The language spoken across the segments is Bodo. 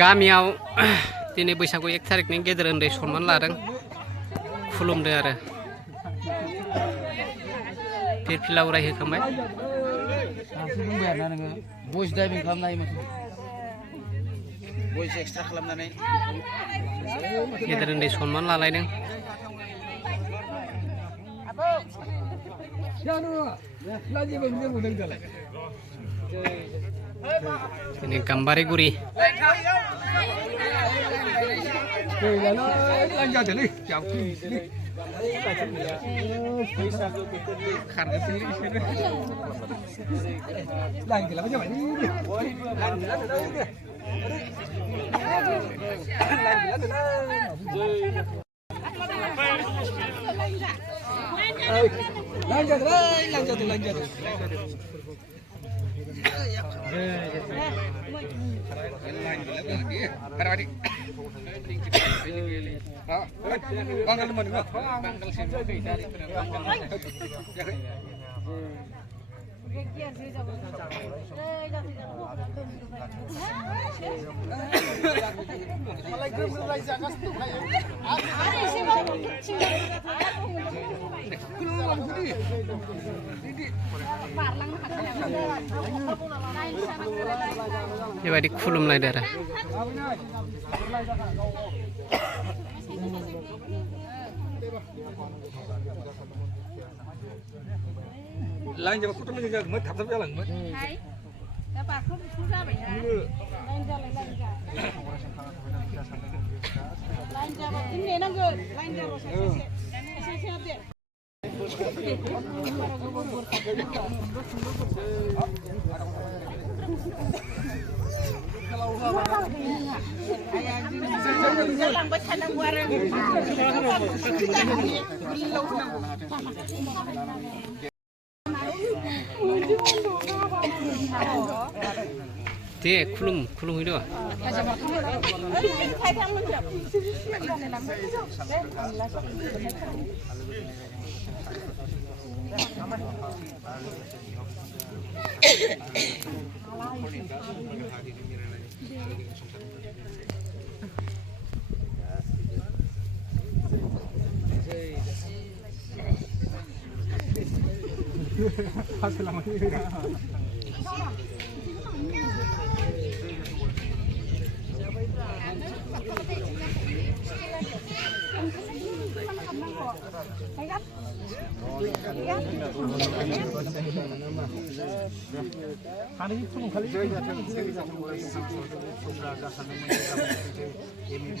गामियाव दिनै बैसागु 1 थारिखनि गेदेर उन्दै सन्मान लादों खुलुमदों आरो फिरफिला उरायहोखांबाय बुंबाय आरोना नोङो भइस डाइभिं खालामनो हायो माथो भइस एक्सट्रा खालामनानै गेदेर उन्दै सन्मान लालायदों दिनै गाम्बारिगुरि बेबायदि खुलुमलायदो आरो lain jalan putar lagi gak, mat habis jalan mat. Hai, dapat aku susah banyak. Lain jalan. Lain jalan ini nanggur, lain jalan saya deh. Deh, kulum itu.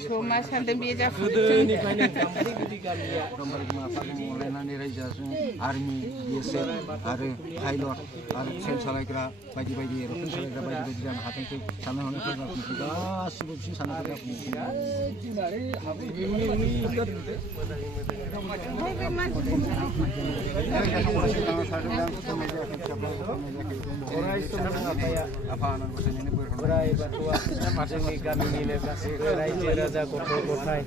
Cuma santai biasa. Army, BSF, आरो पाइलट आरो ट्रेन सालायग्रा बायदि एर'प्लेन सालायग्रा बायदि जानो हाथोंसै साननाय हनायफोरा गासिबो बिसिनि साननायफोरा बोराइ बाथौआ जोंनि गामिनिनो गासैबो रायजो राजा गथ' गथाय